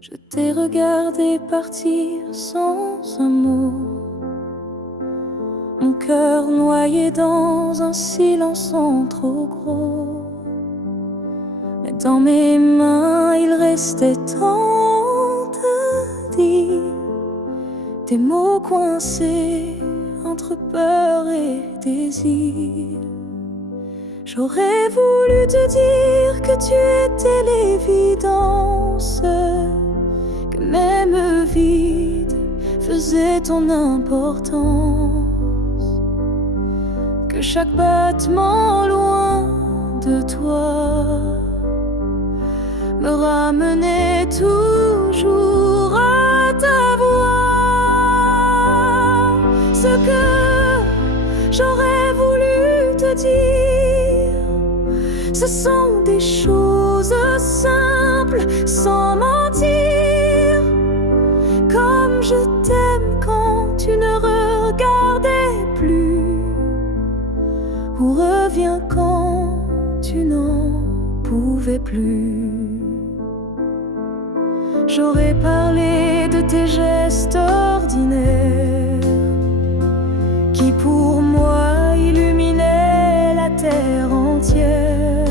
Je t'ai regardé partir sans un mot, mon cœur noyé dans un silence trop gros. Mais dans mes mains il restait tant à dire, des mots coincés entre peur et désir. J'aurais voulu te dire que tu étais l'évidence, que même vide faisait ton importance, que chaque battement loin de toi me ramenait toujours à ta voix. Ce que j'aurais voulu te dire, ce sont des choses simples, sans mentir. Comme je t'aime quand tu ne regardais plus, ou reviens quand tu n'en pouvais plus. J'aurais parlé de tes gestes ordinaires qui pour moi illuminaient la terre entière,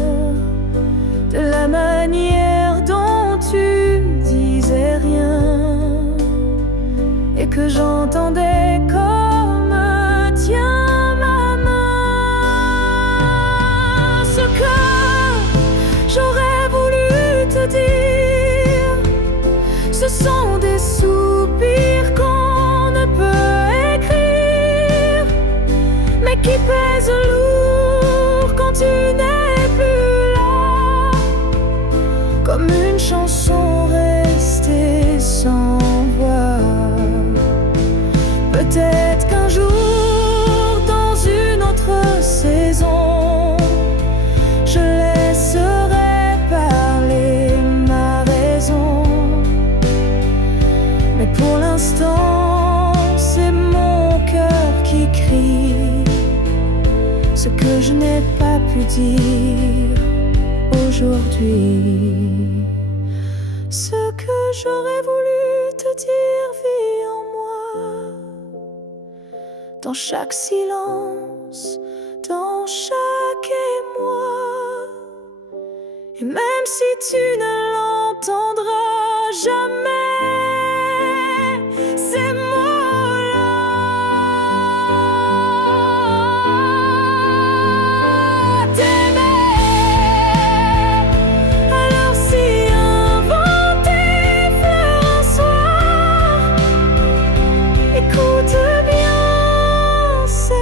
de la manière dont tu disais rien et que j'entendais comme tiens ma main. Ce que j'aurais voulu te dire, ce sont des soupirs qu'on ne peut écrire, mais qui pèsent lourd quand tu n'es plus là, comme une chanson restée sans voix. Peut-être qu'un jour, dans une autre saison, je laisserai parler ma raison. Mais pour l'instant, c'est mon cœur qui crie ce que je n'ai pas pu dire aujourd'hui. Ce que j'aurais voulu te dire vit en moi, dans chaque silence, dans chaque émoi. Et même si tu ne l'entendras jamais, ces mots-là, t'aimer. Alors si inventer fleur un soir, écoute bien, c'est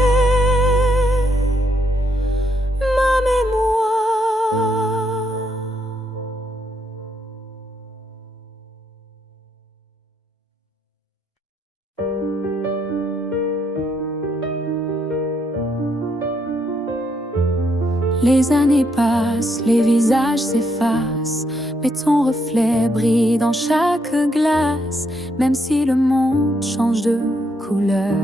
ma mémoire. Les années passent, les visages s'effacent, mais ton reflet brille dans chaque glace. Même si le monde change de couleur,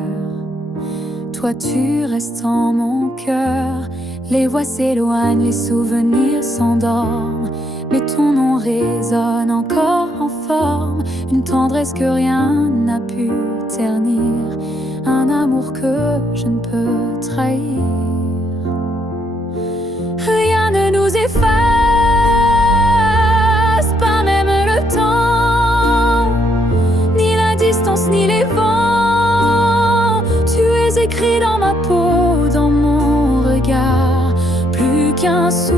toi tu restes en mon cœur. Les voix s'éloignent, les souvenirs s'endorment, mais ton nom résonne encore en forme. Une tendresse que rien n'a pu ternir, un amour que je ne peux trahir. Rien ne nous efface, pas même le temps, ni la distance, ni les vents. Tu es écrit dans ma peau, dans mon regard, plus qu'un souvenir.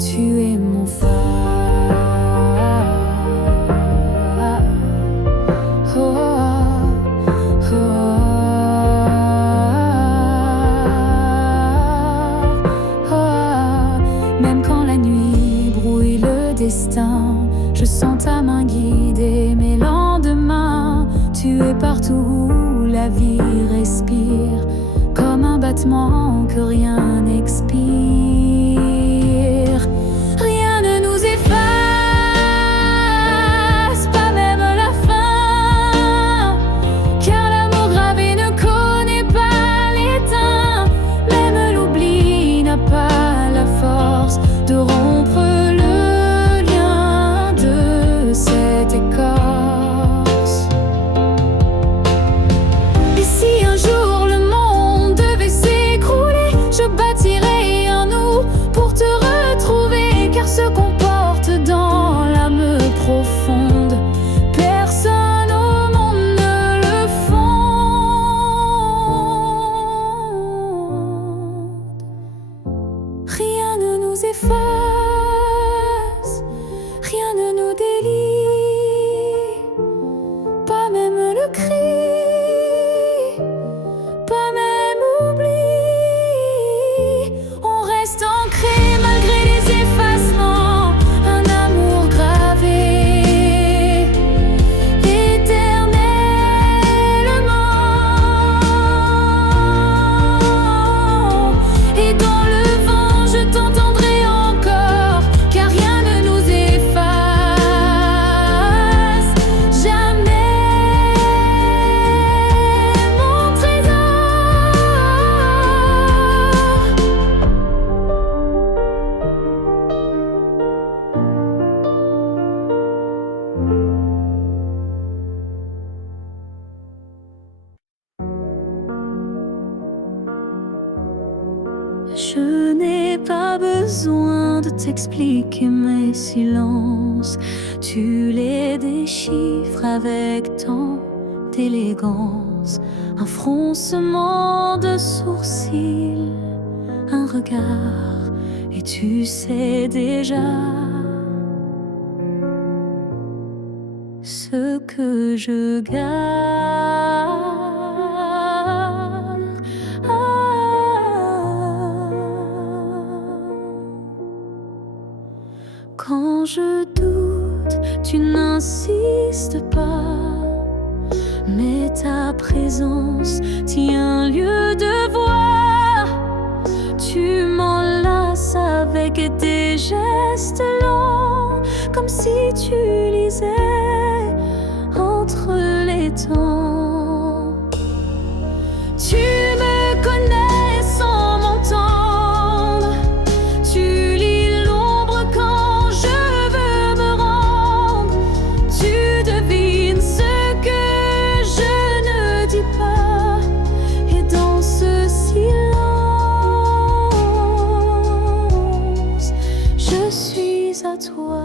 Tu es mon phare. Je sens ta main guider mes lendemains. Tu es partout où la vie respire, comme un battement que rien n'expire. Rien ne nous efface, pas besoin de t'expliquer mes silences. Tu les déchiffres avec tant d'élégance. Un froncement de sourcils, un regard, et tu sais déjà ce que je garde. Quand je doute, tu n'insistes pas, mais ta présence tient lieu de voix. Tu m'enlaces avec des gestes lents, comme si tu lisais entre les temps. Tu me connais sans m'entendre. Tu lis l'ombre quand je veux me rendre. Tu devines ce que je ne dis pas. Et dans ce silence, je suis à toi.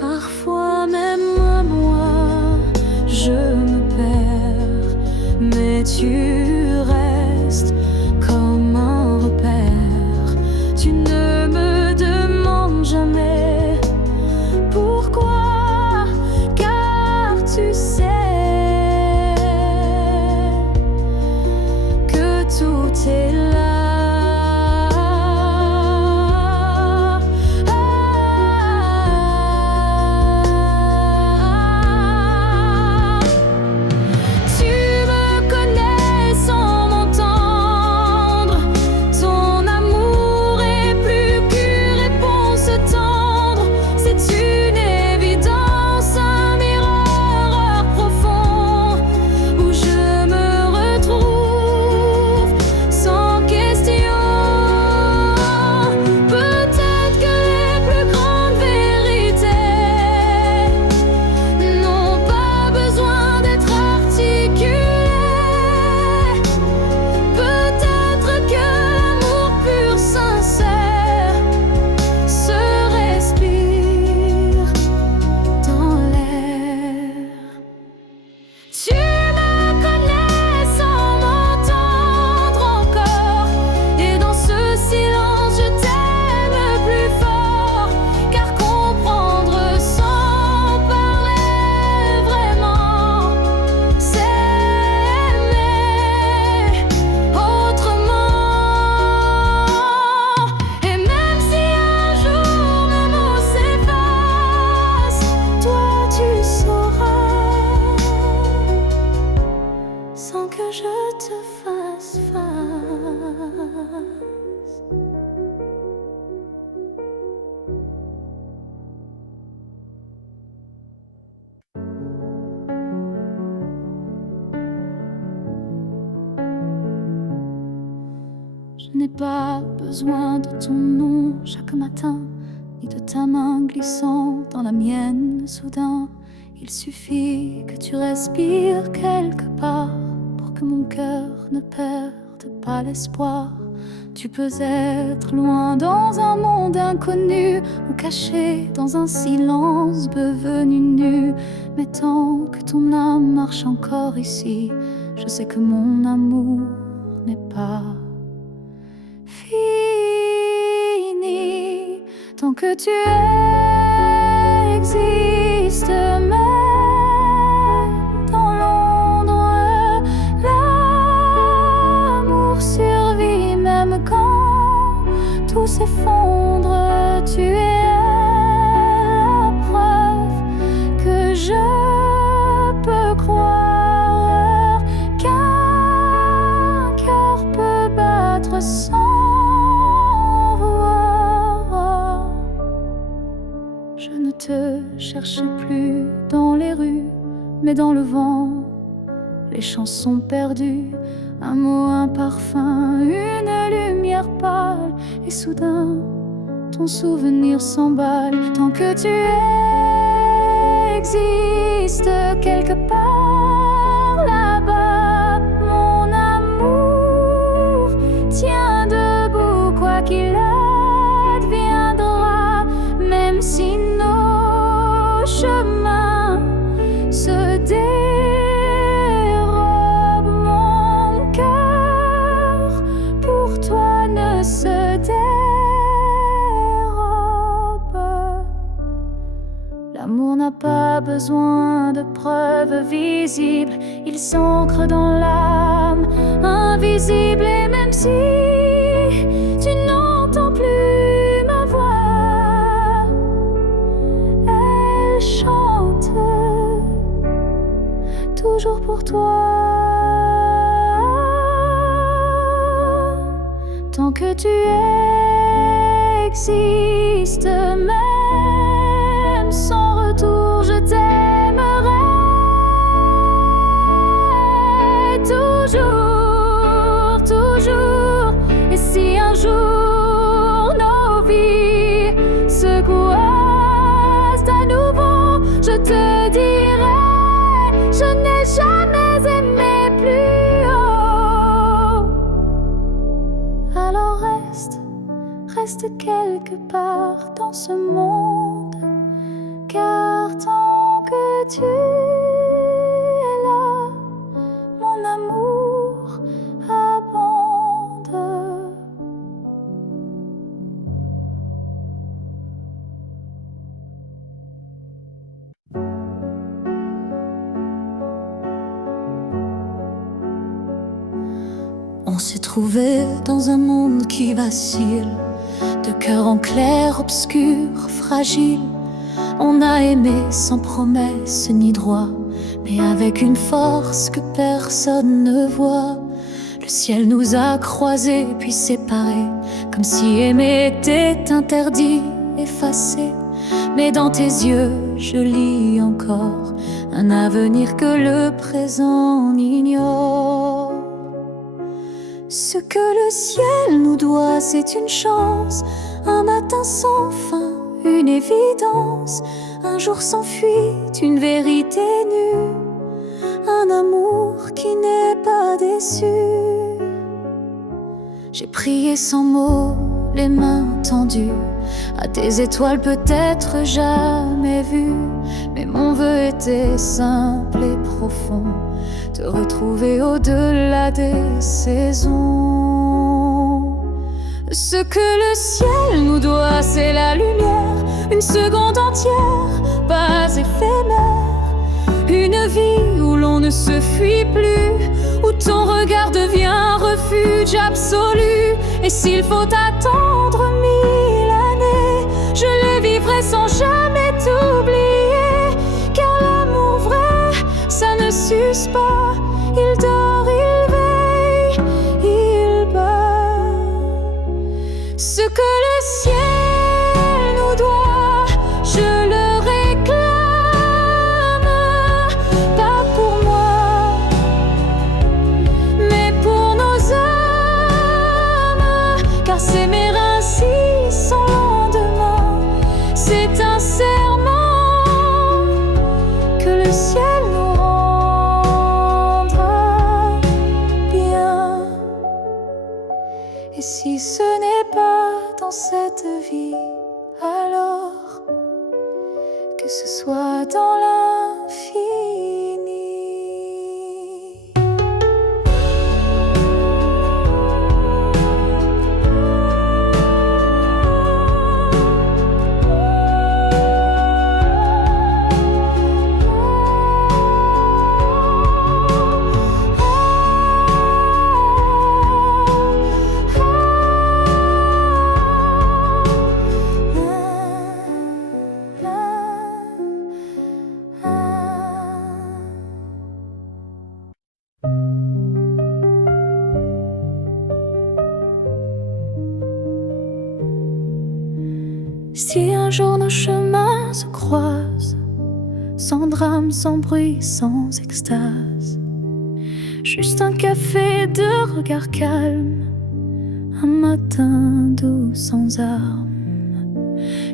Parfois même moi, je me perds, mais tu restes comme un repère. Tu ne me demandes jamais pourquoi, car tu sais que tout est là. Je n'ai pas besoin de ton nom chaque matin, ni de ta main glissant dans la mienne soudain. Il suffit que tu respires quelque part pour que mon cœur ne perde pas l'espoir. Tu peux être loin dans un monde inconnu ou caché dans un silence devenu nu. Mais tant que ton âme marche encore ici, je sais que mon amour n'est pas fini. Tant que tu existes, même dans l'ombre, l'amour survit. Même quand tout s'effondre, tu es la preuve que je peux croire qu'un cœur peut battre sans voir. Je ne te cherche plus dans les rues, mais dans le vent, les chansons perdues, un mot, un parfum, une lumière pâle, et soudain ton souvenir s'emballe. Tant que tu existes quelque part là-bas, mon amour tient pas besoin de preuves visibles, ils s'ancrent dans l'âme, invisible. Et même si tu n'entends plus ma voix, elle chante toujours pour toi. Tant que tu existes, même sans retour, je t'aimerai toujours, toujours. Et si un jour nos vies se coincent à nouveau, je te dirai, je n'ai jamais aimé plus haut. Alors reste quelque part dans ce monde, car tant que tu es là, mon amour abonde. On s'est trouvé dans un monde qui vacille, de cœur en clair, obscur, fragile. On a aimé sans promesse ni droit, mais avec une force que personne ne voit. Le ciel nous a croisés puis séparés, comme si aimer était interdit, effacé. Mais dans tes yeux, je lis encore un avenir que le présent ignore. Ce que le ciel nous doit, c'est une chance, un matin sans fin, une évidence, un jour sans fuite, une vérité nue, un amour qui n'est pas déçu. J'ai prié sans mots, les mains tendues à tes étoiles peut-être jamais vues, mais mon vœu était simple et profond, te retrouver au-delà des saisons. Ce que le ciel nous doit, c'est la lumière, une seconde entière, pas éphémère, une vie où l'on ne se fuit plus, où ton regard devient refuge absolu. Et s'il faut attendre 1000 années, je les vivrai sans jamais t'oublier, car l'amour vrai, ça ne s'use pas. Il dort, il veille, il bat. Ce que le ciel nous doit, je le réclame, pas pour moi, mais pour nos âmes, car s'aimer ainsi sans lendemain, c'est un serment que le ciel nous rendra bien. Et si ce n'est pas dans cette vie, alors que ce soit dans l'infini. Si un jour nos chemins se croisent, sans drame, sans bruit, sans extase, juste un café de regard calme, un matin doux sans armes,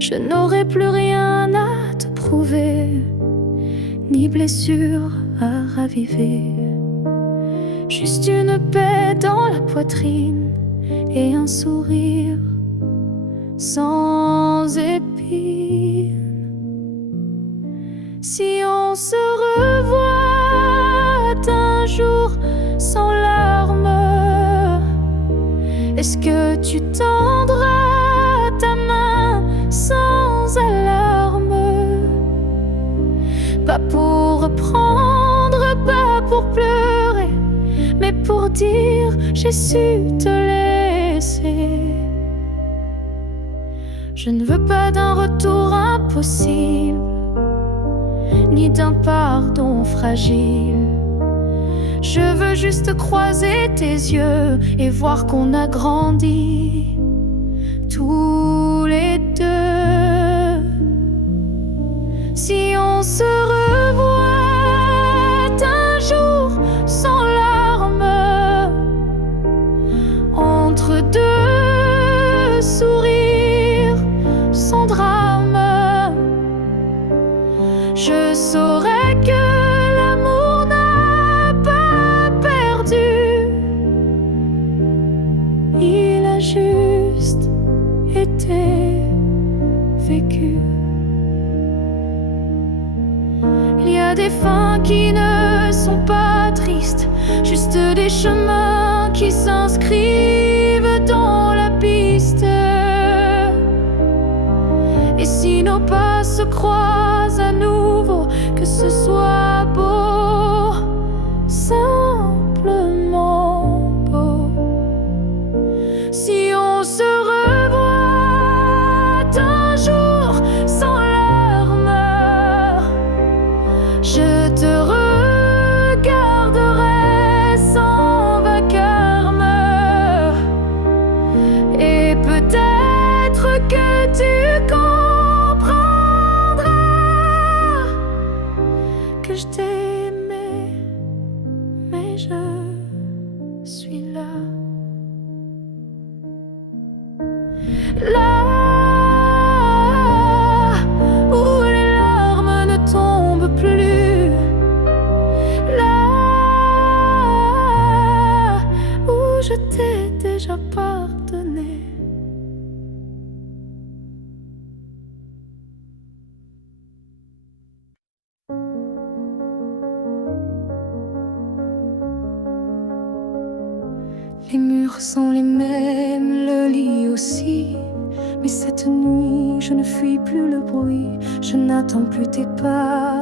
je n'aurai plus rien à te prouver, ni blessure à raviver, juste une paix dans la poitrine et un sourire sans épines. Si on se revoit un jour sans larmes, est-ce que tu tendras ta main sans alarme? dire, j'ai su te laisser. Je ne veux pas d'un retour impossible, ni d'un pardon fragile. Je veux juste croiser tes yeux et voir qu'on a grandi tous les deux. Si on se revoit un jour sans larmes, entre deux sourires sans drame, je saurais que l'amour n'a pas perdu. Il a juste été vécu. Il y a des fins qui ne sont pas tristes, juste des chemins qui s'inscrivent dans la piste. Et si nos pas se croisent à nouveau, que ce soit beau, simplement beau. Si on se revoit un jour sans larmes, je te regarderai sans vacarme. Et peut-être que tu comprendras que je t'ai aimé, mais je suis là. Là où les larmes ne tombent plus, là où je t'ai déjà pardonné. Les murs sont les mêmes, le lit aussi. Mais cette nuit, je ne fuis plus le bruit. Je n'attends plus tes pas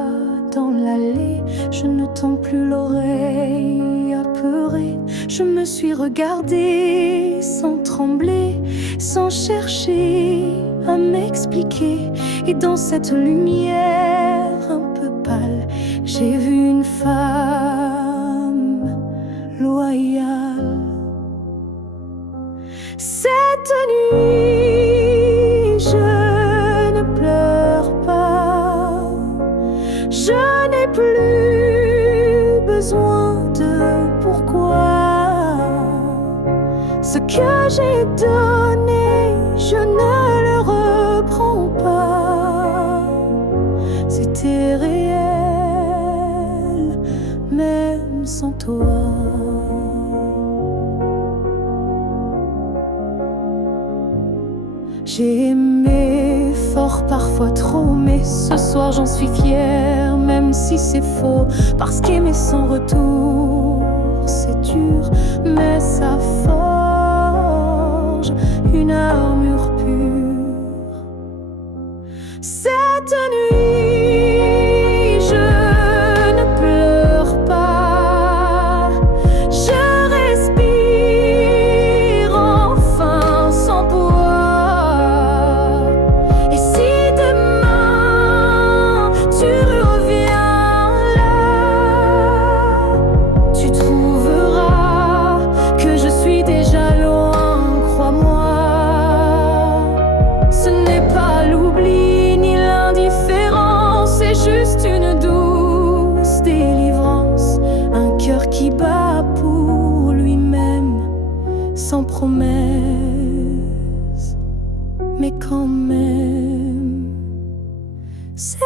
dans l'allée. Je ne tends plus l'oreille apeurée. Je me suis regardée sans trembler, sans chercher à m'expliquer. Et dans cette lumière un peu pâle, j'ai vu une femme loyale. Cette nuit, je ne pleure pas. Je n'ai plus besoin de pourquoi. Ce que j'ai donné, je ne le reprends pas. C'était réel, même sans toi. J'ai aimé fort, parfois trop, mais ce soir j'en suis fière, même si c'est faux. Parce qu'aimer sans retour, c'est dur, mais ça forge une armure pure. Cette nuit, je ne pleure pas. Je respire enfin sans poids. Juste une douce délivrance, un cœur qui bat pour lui-même, sans promesse, mais quand même. Cette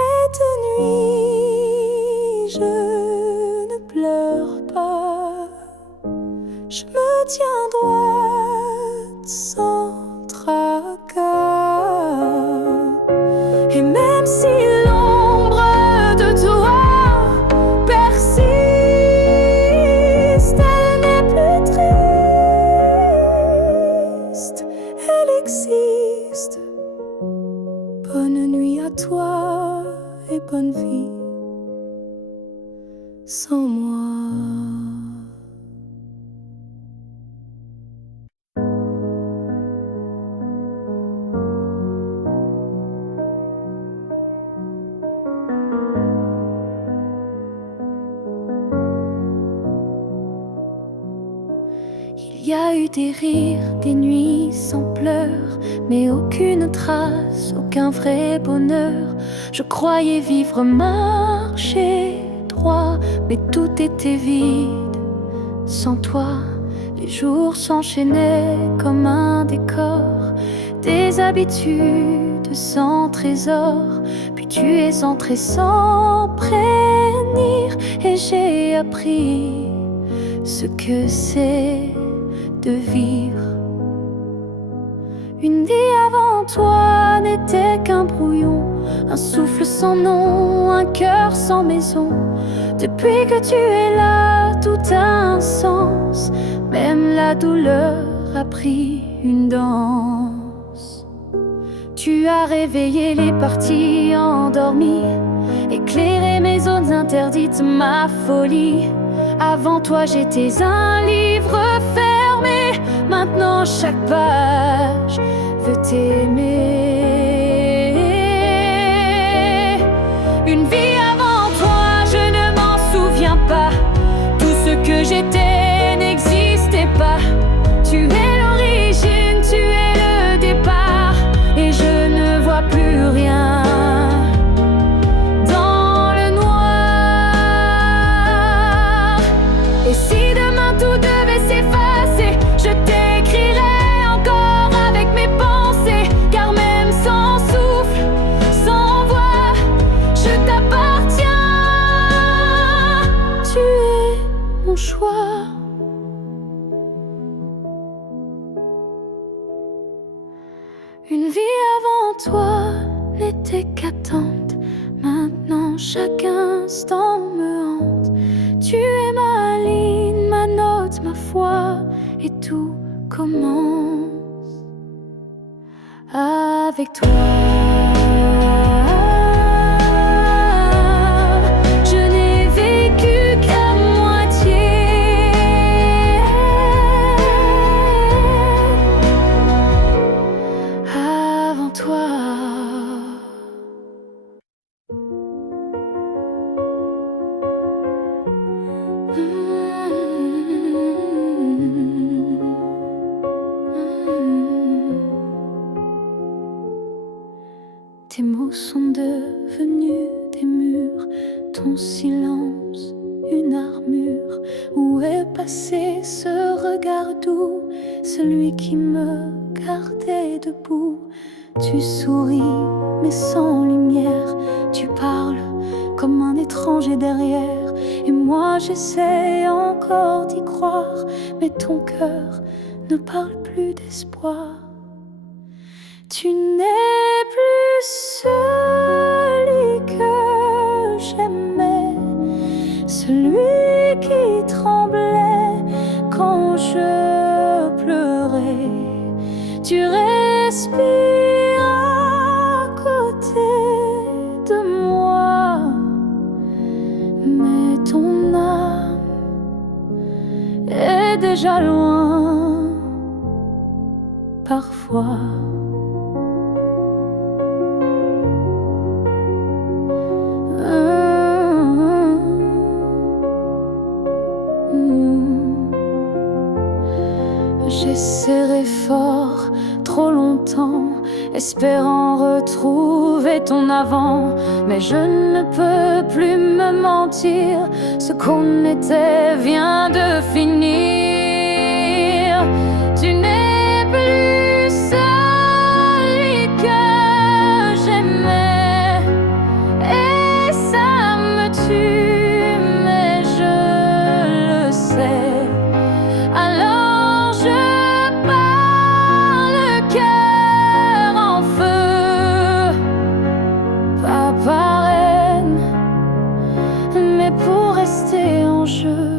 nuit, je ne pleure pas, je me tiens droite sans tracas. Et même si bonne nuit à toi et bonne vie sans moi. eu des rires, des nuits sans pleurs, mais aucune trace, aucun vrai bonheur. Je croyais vivre, marcher droit, mais tout était vide sans toi. Les jours s'enchaînaient comme un décor, des habitudes sans trésor. Puis tu es entré sans prévenir, et j'ai appris ce que c'est de vivre. Une vie avant toi n'était qu'un brouillon, un souffle sans nom, un cœur sans maison. Depuis que tu es là, tout a un sens, même la douleur a pris une danse. Tu as réveillé les parties endormies, éclairé mes zones interdites, ma folie. Avant toi j'étais un livre fermé, maintenant chaque page veut t'aimer. Une vie avant toi, je ne m'en souviens pas. Tout ce que j'étais n'existait pas. Tu es l'origine, tu es le départ, et je ne vois plus rien dans le noir. Et si demain tout devait s'effacer, je t'écrirais encore avec mes pensées, car même sans souffle, sans voix, je t'appartiens. Tu es mon choix. Une vie avant toi n'était qu'attente, maintenant chaque instant me hante. Tu es ma ligne, ma note, ma foi, et tout commence avec toi. Je n'ai vécu qu'à moitié. Avant toi. Tes mots sont devenus des murs, ton silence une armure. Où est passé ce regard doux, celui qui me gardait debout? Tu souris mais sans lumière, tu parles comme un étranger derrière. Et moi j'essaie encore d'y croire, mais ton cœur ne parle plus d'espoir. Tu n'es plus celui que j'aimais, celui qui tremblait quand je pleurais. Tu respires à côté de moi, mais ton âme est déjà loin parfois. J'ai serré fort trop longtemps, espérant retrouver ton avant. Mais je ne peux plus me mentir, ce qu'on était vient de finir. Tu n'es plus celui que j'aimais, et ça me tue, mais je le sais. Alors je pars le cœur en feu, pas par haine, mais pour rester en jeu.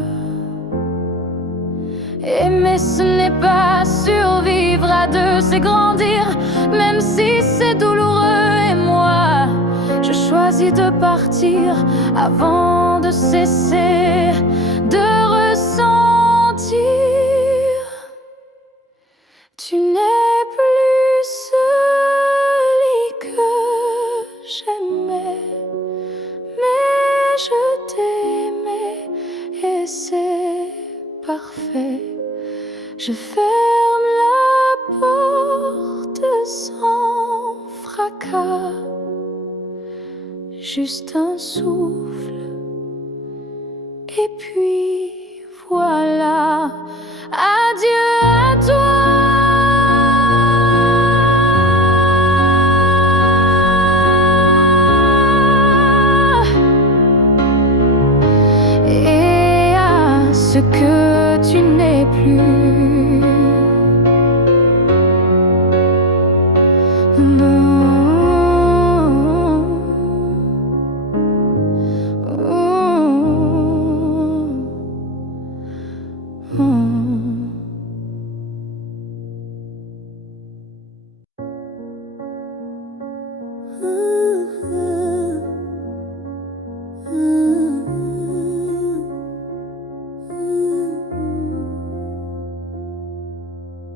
Aimer ce n'est pas survivre à deux, c'est grandir, même si c'est douloureux. Et moi, je choisis de partir avant de cesser de ressentir. Tu n'es plus celui que j'aimais, mais je t'aimais et c'est parfait. Je fais juste un souffle, et puis voilà, adieu à toi. Et à ce que tu n'es plus. Non.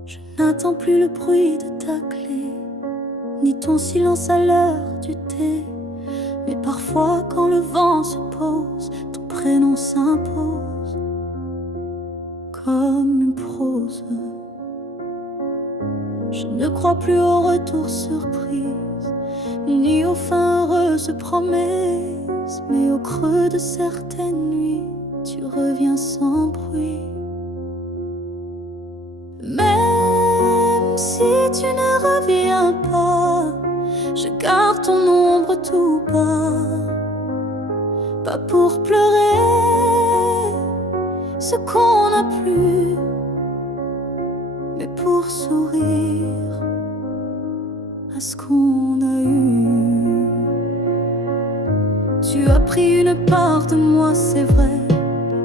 Je n'attends plus le bruit de ta clé, ni ton silence à l'heure du thé. Mais parfois quand le vent se pose, ton prénom s'impose comme une prose. Je ne crois plus au retour surprise, ni aux fins heureuses promesses. Mais au creux de certaines nuits, tu reviens sans bruit. Même si tu ne reviens pas, je garde ton ombre tout bas. Pas pour pleurer ce qu'on n'a plus, mais pour sourire à ce qu'on a eu. Tu as pris une part de moi, c'est vrai,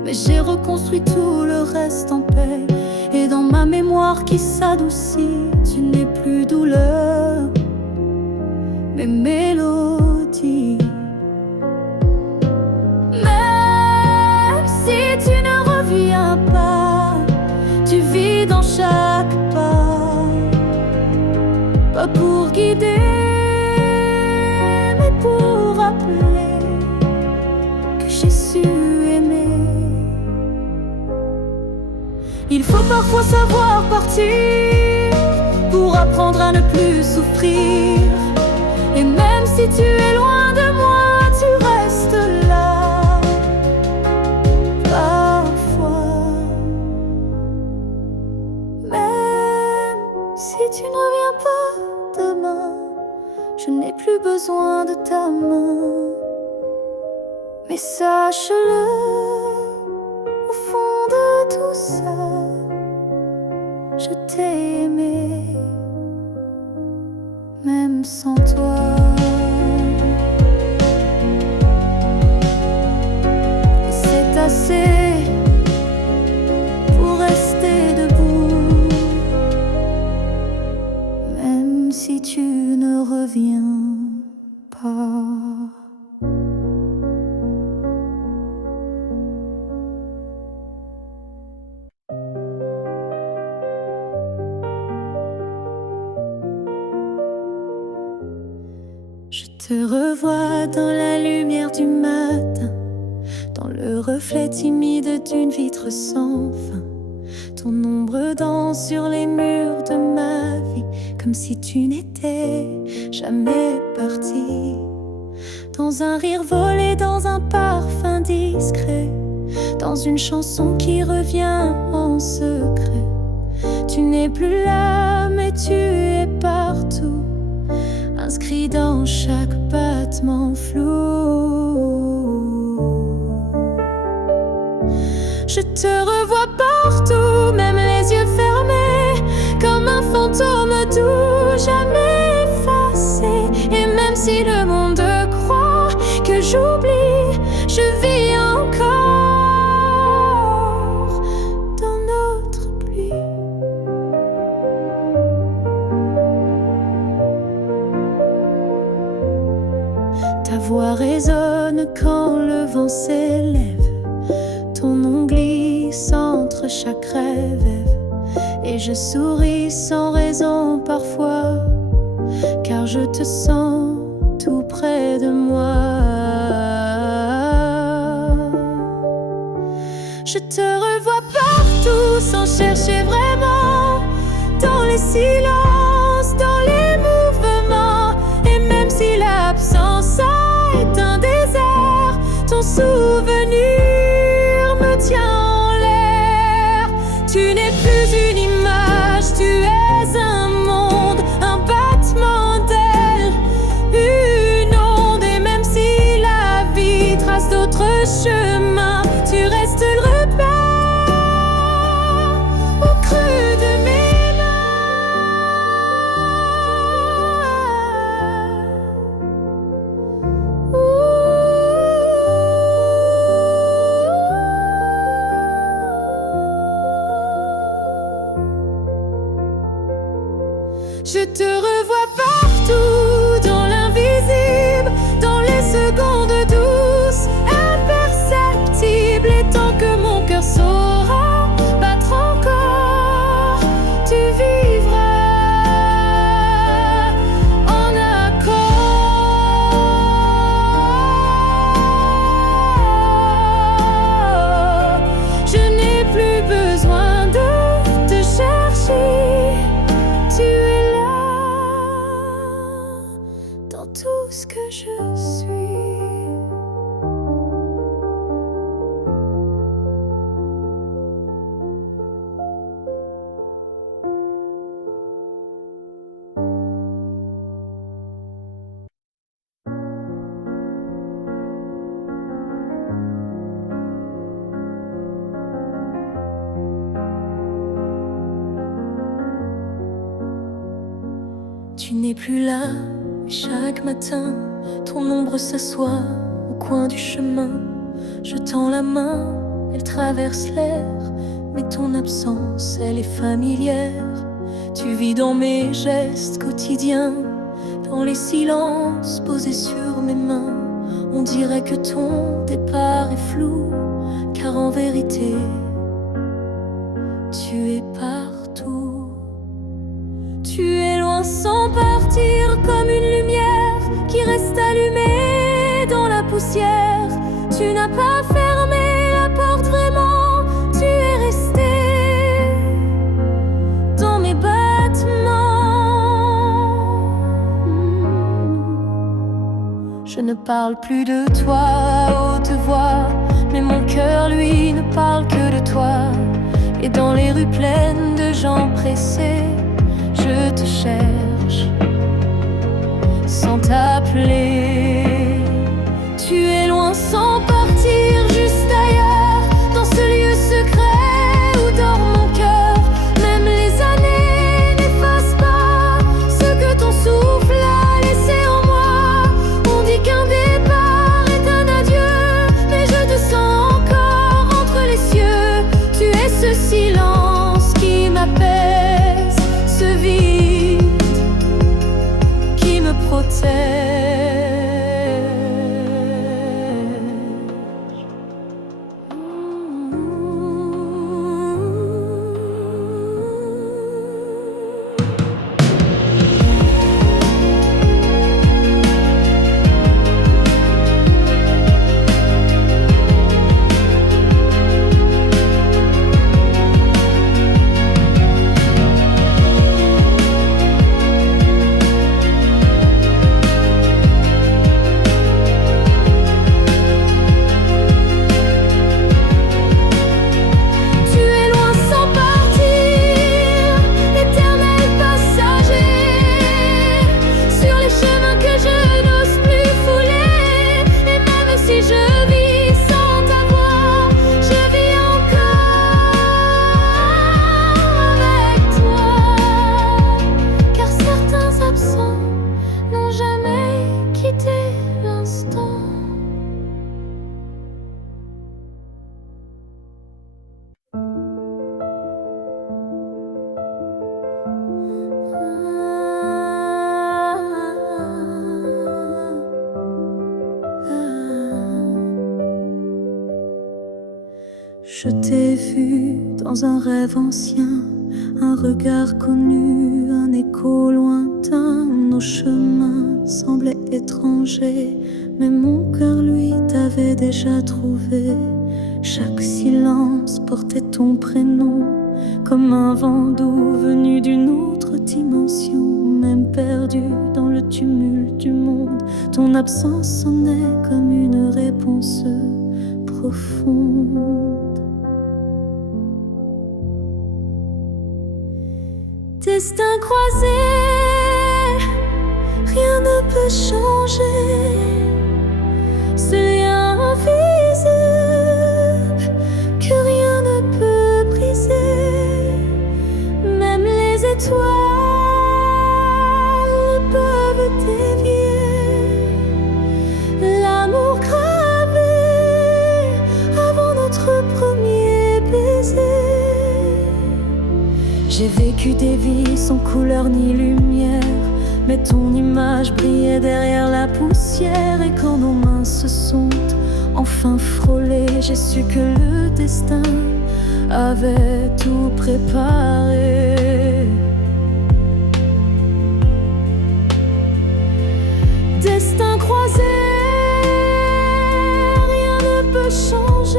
mais j'ai reconstruit tout le reste en paix. Et dans ma mémoire qui s'adoucit, tu n'es plus douleur, mais mélodie. Même si tu ne reviens pas, tu vis dans chaque pas. Pas pour guider, mais pour rappeler que j'ai su aimer. Il faut parfois savoir partir pour apprendre à ne plus souffrir. Et même si tu es loin de moi, tu restes là. Parfois, même si tu ne reviens pas demain, je n'ai plus besoin de ta main. Mais sache-le, au fond de tout ça, je t'ai aimé, même sans toi. Et c'est assez pour rester debout, même si tu ne reviens pas. Je te revois dans la lumière du matin, dans le reflet timide d'une vitre sans fin. Ton ombre danse sur les murs de ma vie, comme si tu n'étais jamais parti. Dans un rire volé, dans un parfum discret, dans une chanson qui revient en secret. Tu n'es plus là, mais tu es partout, inscrit dans chaque battement flou. Je te revois partout, même les yeux fermés, comme un fantôme doux, jamais effacé. Et même si le monde croit que j'oublie, je vis encore dans notre pluie. Ta voix résonne quand le vent s'élève, ton nom glisse entre chaque rêve. Et je souris sans raison parfois, car je te sens tout près de moi. Je te revois partout sans chercher vraiment, dans les silences, dans les mouvements. Et même si l'absence a éteint des dans tout ce que je suis. Tu n'es plus là, mais chaque matin, ton ombre s'assoit au coin du chemin. Je tends la main, elle traverse l'air, mais ton absence, elle est familière. Tu vis dans mes gestes quotidiens, dans les silences posés sur mes mains. On dirait que ton départ est flou, car en vérité, tu es partout. Tu es loin sans partir, comme une lumière qui reste allumée dans la poussière. Tu n'as pas fermé la porte vraiment, tu es resté dans mes battements. Je ne parle plus de toi à haute voix, mais mon cœur lui ne parle que de toi. Et dans les rues pleines de gens pressés, je te cherche sans t'appeler. Tu es loin sans partir, juste ailleurs, dans ce lieu secret où dort mon cœur. Même les années n'effacent pas ce que ton souffle a laissé en moi. On dit qu'un départ est un adieu, mais je te sens encore entre les cieux. Tu es ce silence qui m'apaise, ce vide qui me protège. Je t'ai vu dans un rêve ancien, un regard connu, un écho lointain. Nos chemins semblaient étrangers, mais mon cœur, lui, t'avait déjà trouvé. Chaque silence portait ton prénom, comme un vent doux venu d'une autre dimension. Même perdu dans le tumulte du monde, ton absence sonnait comme une réponse profonde. Destin croisé, rien ne peut changer. Ce lien invisible que rien ne peut briser. Même les étoiles peuvent dévier. L'amour gravé avant notre premier baiser. J'ai vécu des vies sans couleur ni lumière, mais ton image brillait derrière la poussière. Et quand nos mains se sont enfin frôlées, j'ai su que le destin avait tout préparé. Destin croisé, rien ne peut changer.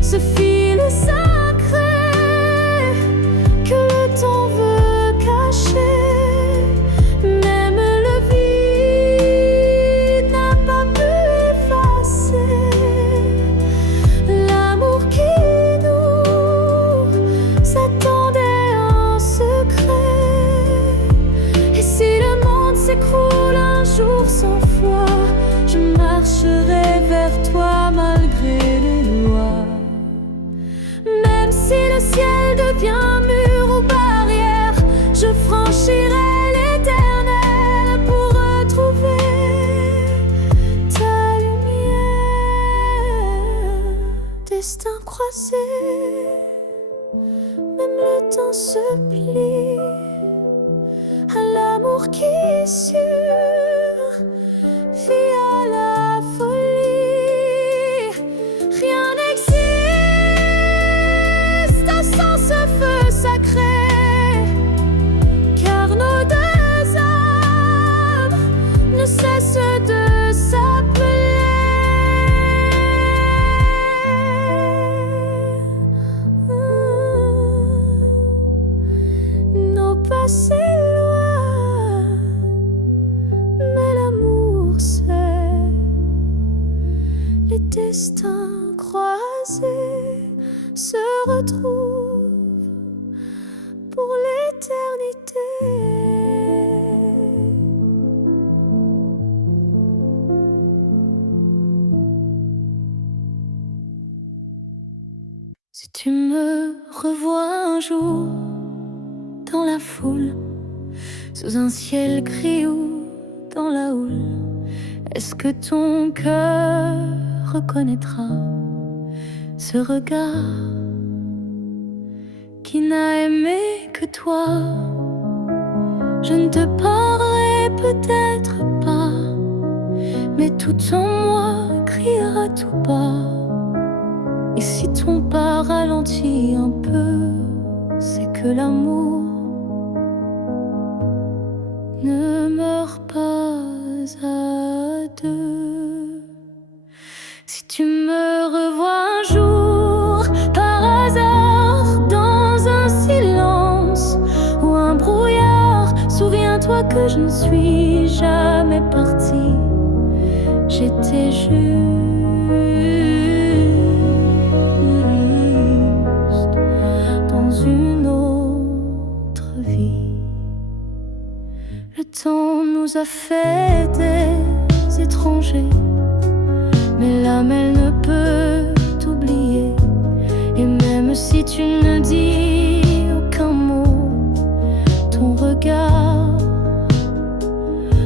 Ce fil sacré que le temps veut cacher. Même le fissure, vie à la folie. Rien n'existe sans ce feu sacré, car nos deux âmes ne cessent de s'appeler. Nos passés destins croisés se retrouvent pour l'éternité. Si tu me revois un jour dans la foule, sous un ciel gris ou dans la houle, est-ce que ton cœur reconnaîtra ce regard qui n'a aimé que toi? Je ne te parlerai peut-être pas, mais tout en moi criera tout bas. Et si ton pas ralentit un peu, c'est que l'amour ne meurt pas à deux. Si tu me revois un jour par hasard dans un silence ou un brouillard, souviens-toi que je ne suis jamais partie. J'étais juste dans une autre vie. Le temps nous a fait des étrangers, mais l'âme elle ne peut t'oublier. Et même si tu ne dis aucun mot, ton regard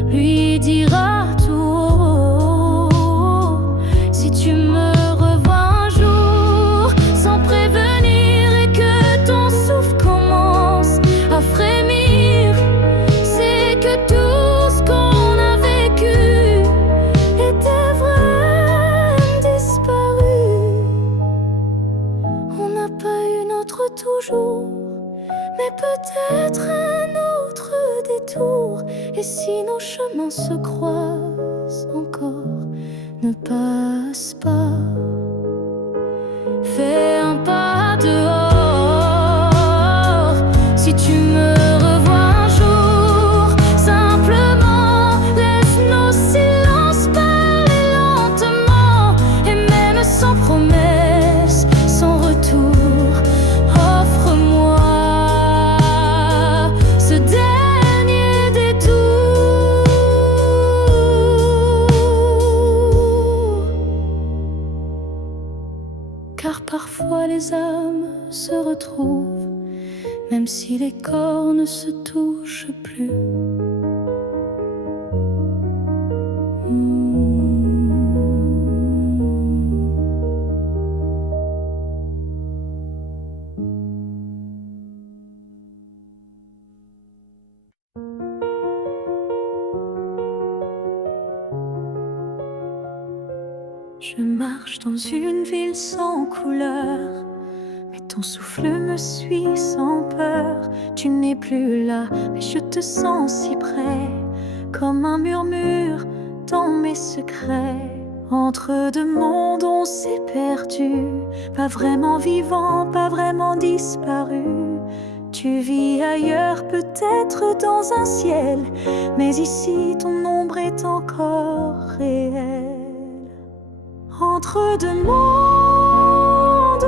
lui dira tout haut. Si tu me revois un jour sans prévenir et que ton souffle commence à frémir, c'est que tout ce qu'on a vécu était vrai, disparu. On n'a pas eu notre toujours, mais peut-être un autre détour. Et si nos chemins se croisent encore, ne passe pas. Fais un pas dehors. Si tu me revois un jour, simplement laisse nos silences parler lentement. Et même sans promesse, sans retour, offre-moi ce dernier détour. Car parfois les âmes se retrouvent, même si les corps ne se touchent plus. Je marche dans une ville sans couleur, mais ton souffle me suit sans peur. Tu n'es plus là, mais je te sens si près, comme un murmure dans mes secrets. Entre deux mondes on s'est perdu, pas vraiment vivant, pas vraiment disparu. Tu vis ailleurs, peut-être dans un ciel, mais ici ton ombre est encore réelle. Entre deux mondes,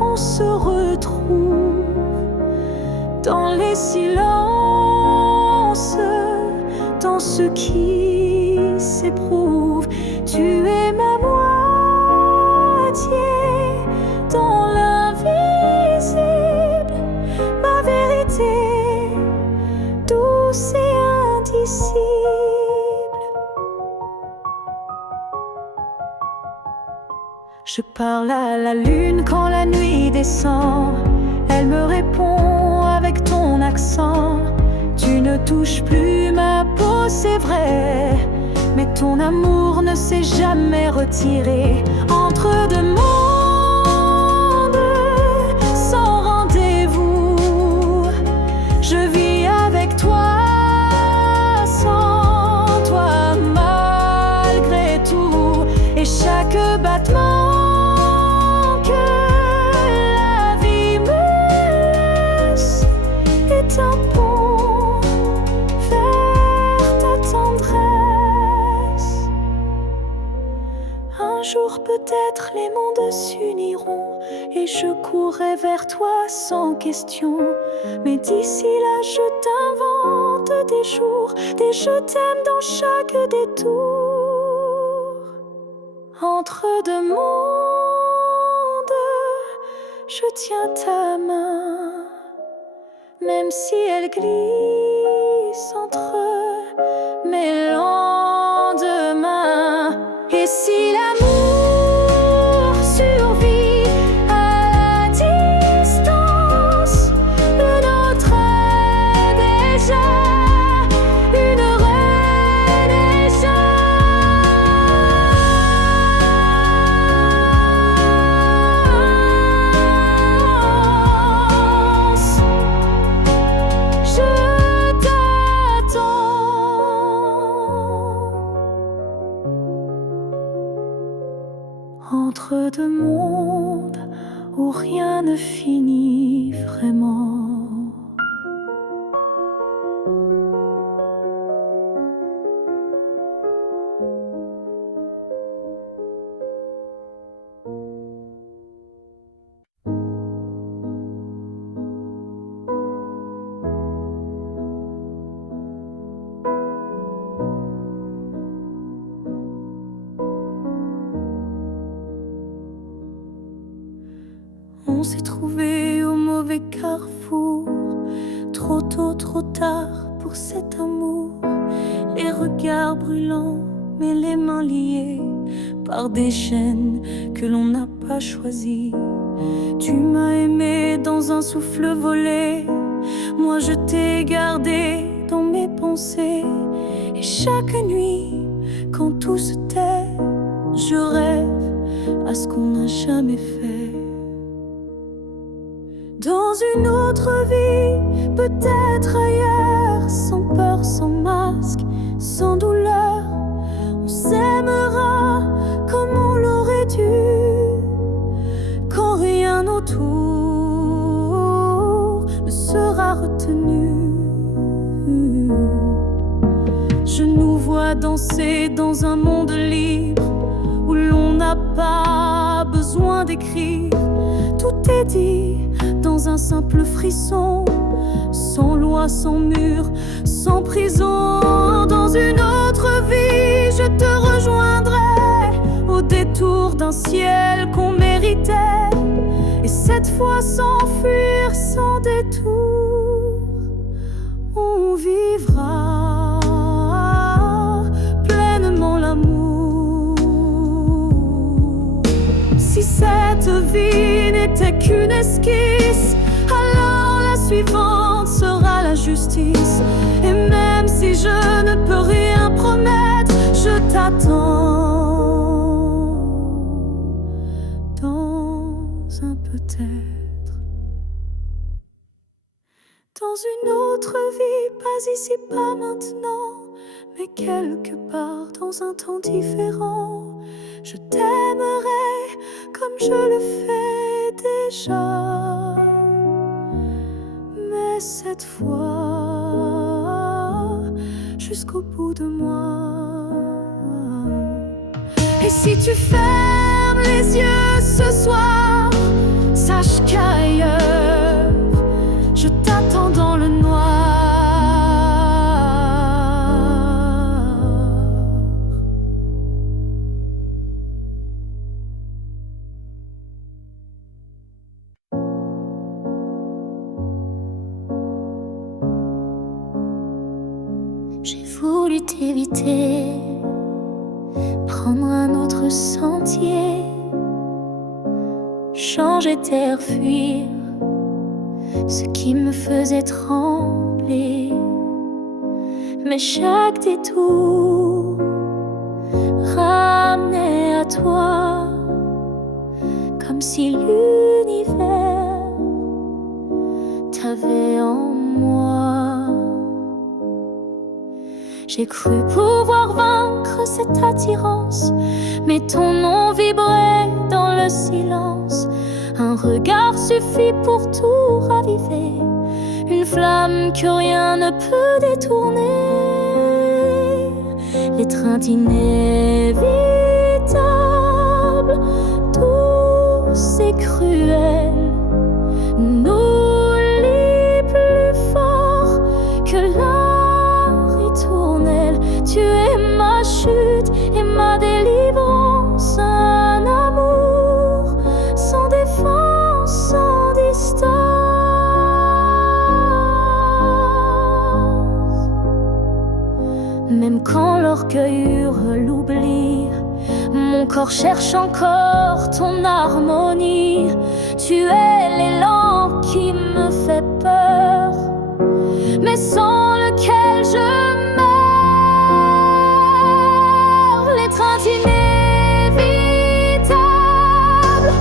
on se retrouve dans les silences, dans ce qui s'éprouve. Tu es ma moitié dans l'invisible, ma vérité douce et indicible. Je parle à la lune quand la nuit descend. Elle me répond avec ton accent. Tu ne touches plus ma beau, c'est vrai, mais ton amour ne s'est jamais retiré. Entre deux mondes sans rendez-vous, je vis avec toi, sans toi, malgré tout. Et chaque battement que la vie me laisse est un pont vers ta tendresse. Un jour peut-être les mondes s'uniront et je courrai vers toi sans question. Mais d'ici là je t'invente des jours, des je t'aime dans chaque détour. Entre deux mondes, je tiens ta main, même si elle glisse entre mes lendemains. Et si l'amour survit à la distance, le nôtre est déjà une renaissance. Je t'attends. Entre deux mondes où rien ne finit vraiment. On s'est trouvé au mauvais carrefour, trop tôt, trop tard pour cet amour. Les regards brûlants, mais les mains liées par des chaînes que l'on n'a pas choisies. Tu m'as aimé dans un souffle volé, moi je t'ai gardé dans mes pensées. Et chaque nuit, quand tout se tait, je rêve à ce qu'on n'a jamais fait. Dans une autre vie, peut-être ailleurs, sans peur, sans masque, sans douleur, on s'aimera comme on l'aurait dû, quand rien autour ne sera retenu. Je nous vois danser dans un monde libre, où l'on n'a pas besoin d'écrire. Tout est dit dans un simple frisson, sans loi, sans mur, sans prison. Dans une autre vie, je te rejoindrai au détour d'un ciel qu'on méritait. Et cette fois sans fuir, sans détour, on vivra pleinement l'amour. Si cette vie n'était qu'une esquisse, alors la suivante sera la justice. Et même si je ne peux rien promettre, je t'attends dans un peut-être. Dans une autre vie, pas ici, pas maintenant, mais quelque part dans un temps différent. Je t'aimerai comme je le fais déjà, mais cette fois jusqu'au bout de moi. Et si tu fermes les yeux ce soir, sache qu'ailleurs je t'attends dans le noir. J'ai voulu t'éviter, prendre un autre sentier, changer d'air, fuir ce qui me faisait trembler. mais chaque détour ramenait à toi, comme si l'univers t'avait en moi. J'ai cru pouvoir vaincre cette attirance, mais ton nom vibrait dans le silence. Un regard suffit pour tout raviver, une flamme que rien ne peut détourner. L'étreinte inévitable, douce et cruelle, nous lie plus fort que la ritournelle. Tu es ma chute et ma délivrance, un amour sans défense, sans distance. Même quand l'orgueil hurle l'oubli, mon corps cherche encore ton harmonie. Tu es l'élan qui me fait peur, mais sans lequel je meurs. L'étreinte inévitable,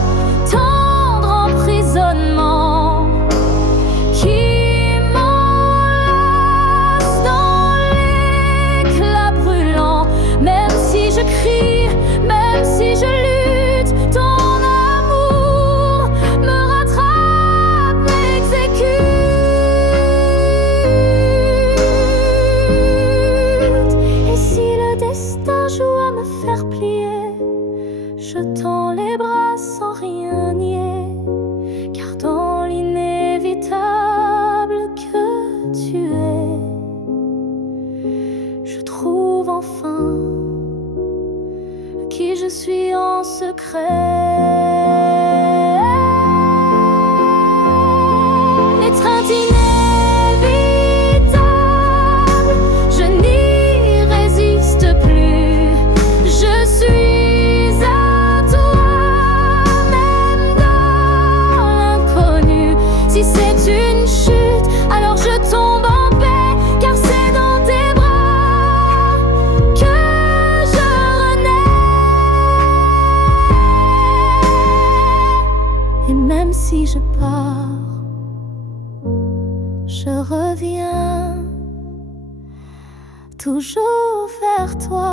tendre emprisonnement qui m'enlace dans l'éclat brûlant. Même si je crie, même si je lutte, ton amour me rattrape, m'exécute. Et si le destin joue à me faire plier, je tends les bras sans rien nier, car dans l'inévitable que tu es, je trouve enfin qui je suis en secret. L'étreinte inévitable, je n'y résiste plus. Je suis à toi, même dans l'inconnu. Si c'est une chute, alors je tombe en paix, car c'est dans tes bras que je renais. Et même si je pars, je reviens toujours vers toi.